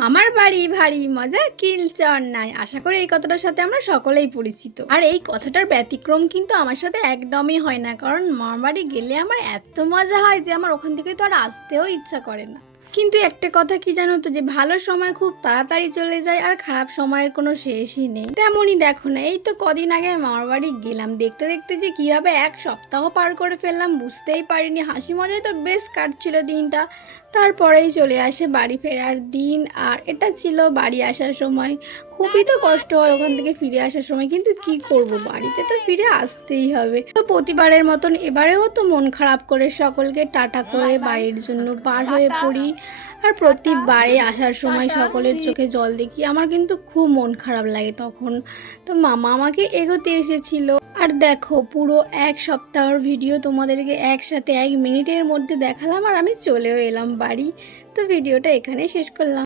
মামার বাড়ি ভারী মজা কিলচর নাই। আশা করি এই কথাটার সাথে আমরা সকলেই পরিচিত। আর এই কথাটার ব্যতিক্রম কিন্তু আমার সাথে একদমই হয় না, কারণ মামার বাড়ি গেলে আমার এত মজা হয় যে আমার ওখান থেকে তো আর আসতেও ইচ্ছা করে না। কিন্তু একটা কথা কি জানো তো, যে ভালো সময় খুব তাড়াতাড়ি চলে যায় আর খারাপ সময়ের কোনো শেষই নেই। তেমনই দেখো না, এই তো কদিন আগে মামার বাড়ি গেলাম, দেখতে দেখতে যে কিভাবে এক সপ্তাহ পার করে ফেললাম বুঝতেই পারিনি। হাসি মজায় তো বেশ কাটছিল দিনটা। তারপরেই চলে আসে বাড়ি ফেরার দিন, আর এটা ছিল বাড়ি আসার সময়। খুবই তো কষ্ট হয় ওখান থেকে ফিরে আসার সময়, কিন্তু কি করব, বাড়িতে তো ফিরে আসতেই হবে। তো প্রতিবারের মতন এবারেও তো মন খারাপ করে সকলকে টাটা করে বাড়ির জন্য বার হয়ে পড়ি। আর প্রতিবারে আসার সময় সকলের চোখে জল দেখি, আমার কিন্তু খুব মন খারাপ লাগে তখন। তো মামা আমাকে এগোতে এসেছিল। আর দেখো, পুরো এক সপ্তাহের ভিডিও তোমাদেরকে একসাথে 1 মিনিটের মধ্যে দেখালাম, আর আমি চলেও এলাম বাড়ি। তো ভিডিওটা এখানে শেষ করলাম।